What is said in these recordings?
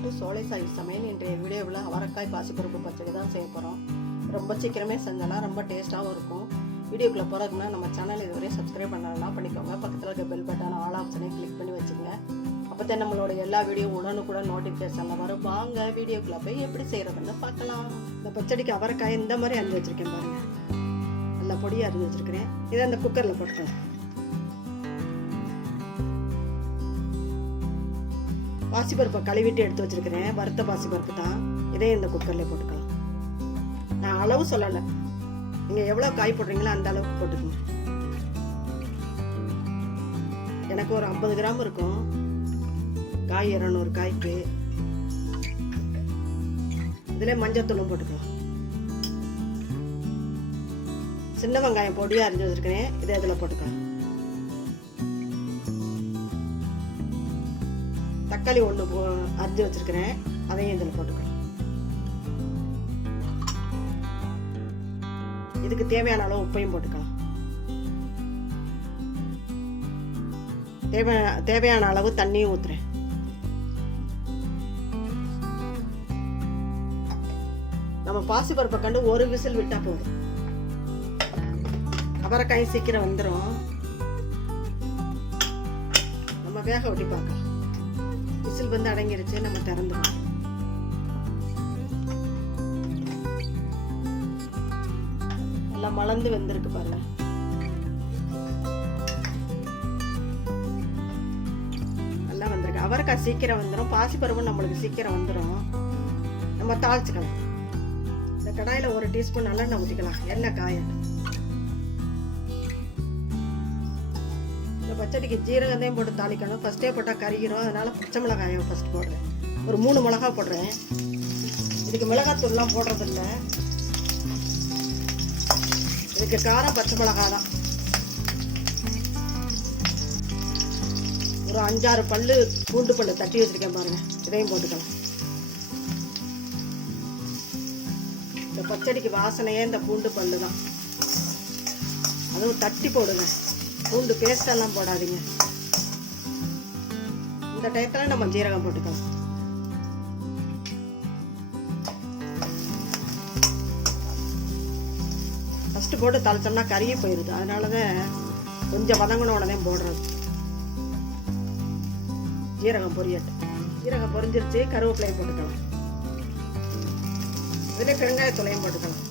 Welcome to சோலை சாய் சமையல். இன்றைய வீடியோவில் அவரக்காய் பாசிப்பருப்பு பச்சடி தான் செய்ய போகிறோம். ரொம்ப சீக்கிரமே செஞ்சலாம், ரொம்ப டேஸ்ட்டாகவும் இருக்கும். வீடியோக்குள்ளே போகிறதுக்குன்னா நம்ம சேனல் இதுவரையும் சப்ஸ்கிரைப் பண்ணலாம் பண்ணிக்கோங்க. பக்கத்தில் இருக்க பெல் பட்டன் ஆல் ஆப்ஷனையும் கிளிக் பண்ணி வச்சுக்கோங்க. அப்போ தான் நம்மளோட எல்லா வீடியோ உடனுக்குடன் நோட்டிஃபிகேஷனில் வரும். வாங்க வீடியோக்குள்ளே போய் எப்படி செய்கிறதுன்னு பார்க்கலாம். இந்த பச்சடிக்கு அவரைக்காய் இந்த மாதிரி அரிஞ்சு வச்சுருக்கேன் பாருங்கள். நல்லா பொடியாக அரிஞ்சு வச்சுருக்கிறேன். இதை அந்த குக்கரில் போட்டுக்கலாம். பாசிப்பருப்பை கழுவிட்டு எடுத்து வச்சிருக்கிறேன். வறுத்த பாசிப்பருப்பு தான். இதையும் இந்த குக்கர்லேயே போட்டுக்கலாம். நான் அளவு சொல்லலை, நீங்கள் எவ்வளோ காய் போடுறீங்களோ அந்த அளவுக்கு போட்டுக்கோங்க. எனக்கு ஒரு 50 கிராம் இருக்கும் காய், 200 காய்க்கு. இதிலே மஞ்சத்தூளும் போட்டுக்கலாம். சின்ன வெங்காயம் பொடியாக அரிஞ்சு வச்சிருக்கிறேன். இதை இதில் போட்டுக்கலாம். தக்காளி ஒன்று அரிஞ்சு வச்சிருக்கிறேன். அதையும் இதில் போட்டுக்கலாம். இதுக்கு தேவையான அளவு உப்பையும் போட்டுக்கலாம். தேவையான அளவு தண்ணியும் ஊற்றுறேன். நம்ம பாசிப்பருப்பை கண்டு ஒரு விசில் விட்டா போதும். அவரைக்காய் சீக்கிரம் வந்துடும். நம்ம வேக ஒட்டி பார்க்கலாம். விசில் வந்து அடங்கிருச்சு. நம்ம திறந்துடும். நல்லா மலர்ந்து வெந்திருக்கு பாருங்க. நல்லா வந்திருக்கு. அவரைக்காய் சீக்கிரம் வந்துடும். பாசிப்பருப்பு நம்மளுக்கு சீக்கிரம் வந்துடும். நம்ம தாளிச்சுக்கலாம். இந்த கடாயில் 1 டீஸ்பூன் நல்லெண்ணெய் ஊற்றிக்கலாம். எண்ணெய் காய. இந்த பச்சடிக்கு ஜீரகத்தையும் போட்டு தாளிக்கணும். ஃபஸ்ட்டே போட்டால் கறிக்கிறோம். அதனால பச்சை மிளகாயை ஃபஸ்ட் போடுறேன். ஒரு 3 மிளகா போடுறேன். இதுக்கு மிளகாத்தூள்லாம் போடுறதில்ல. இதுக்கு காரம் பச்சை மிளகா தான். ஒரு 5-6 பல்லு பூண்டு பல்லு தட்டி வச்சிருக்கேன் பாருங்க. இதையும் போட்டுக்கலாம். இந்த பச்சடிக்கு வாசனையே இந்த பூண்டு பல்லு தான். அதுவும் தட்டி போடுங்க. பூண்டு பேஸ்டெல்லாம் போடாதீங்க. இந்த டயத்தில் நம்ம ஜீரகம் போட்டுக்கலாம். ஃபஸ்ட்டு போட்டு தாளிச்சோம்னா கறியே போயிடுது. அதனால தான் கொஞ்சம் வதங்கின உடனே போடுறது. ஜீரகம் பொரியட்டு. ஜீரகம் பொரிஞ்சிருச்சு. கருவேப்பிலையும் போட்டுக்கலாம். இதில் பெருங்காயத்தூளையும் போட்டுக்கலாம்.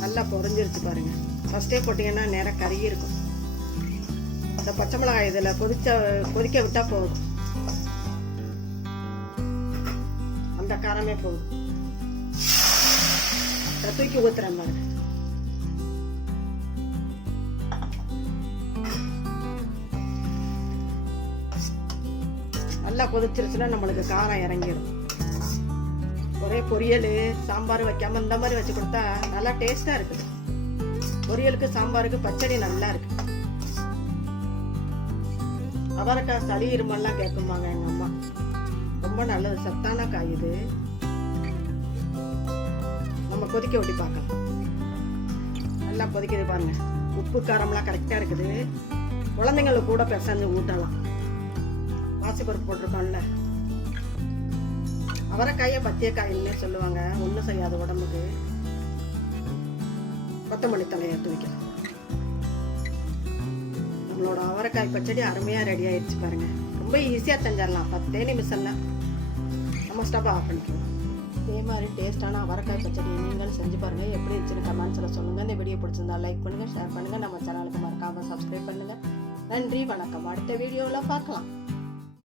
நல்லா பொரிஞ்சிருச்சு பாருங்க. ஃபஸ்ட்டே போட்டிங்கன்னா நேரம் கறி இருக்கும். இந்த பச்சை மிளகாய் இதில் கொதிக்க விட்டா போதும். அந்த காரமே போதும். தூக்கி ஊத்துறேன் பாருங்க. நல்லா கொதிச்சிருச்சுன்னா நம்மளுக்கு காரம் இறங்கிடும். ஒரே பொரியல் சாம்பார் வைக்காம இந்த மாதிரி வச்சு கொடுத்தா நல்லா டேஸ்டா இருக்குது. பொரியலுக்கு சாம்பாருக்கு பச்சடி நல்லா இருக்கு. அவரைக்காய் சளி இருமல்லாம் கேட்குமாங்க எங்க அம்மா. ரொம்ப நல்லது, சத்தான காய் இது. நம்ம கொதிக்க விட்டு பார்க்கலாம். நல்லா கொதிக்குது பாருங்க. உப்பு காரம்லாம் கரெக்டா இருக்குது. குழந்தைங்களுக்கு கூட பிசைஞ்சு ஊட்டலாம். பாசிப்பருப்பு போட்டிருக்கோம்ல. அவரைக்காயை பத்திய காயின்னே சொல்லுவாங்க. ஒன்றும் செய்யாத உடம்புக்கு. கொத்தமல்லி தலையை எடுத்து வைக்கலாம். நம்மளோட அவரைக்காய் பச்சடி அருமையாக ரெடி ஆயிடுச்சு பாருங்க. ரொம்ப ஈஸியாக செஞ்சிடலாம். 10 நிமிஷம் தான். நம்ம ஸ்டவ் ஆஃப் பண்ணிக்கலாம். இதே மாதிரி டேஸ்டான அவரைக்காய் பச்சடி நீங்களும் செஞ்சு பாருங்கள். எப்படி இருந்துச்சுன்னு கமெண்ட்ஸில் சொல்லுங்கள். இந்த வீடியோ பிடிச்சிருந்தா லைக் பண்ணுங்கள், ஷேர் பண்ணுங்கள். நம்ம சேனலுக்கு மறக்காமல் சப்ஸ்கிரைப் பண்ணுங்கள். நன்றி, வணக்கம். அடுத்த வீடியோவில் பார்க்கலாம்.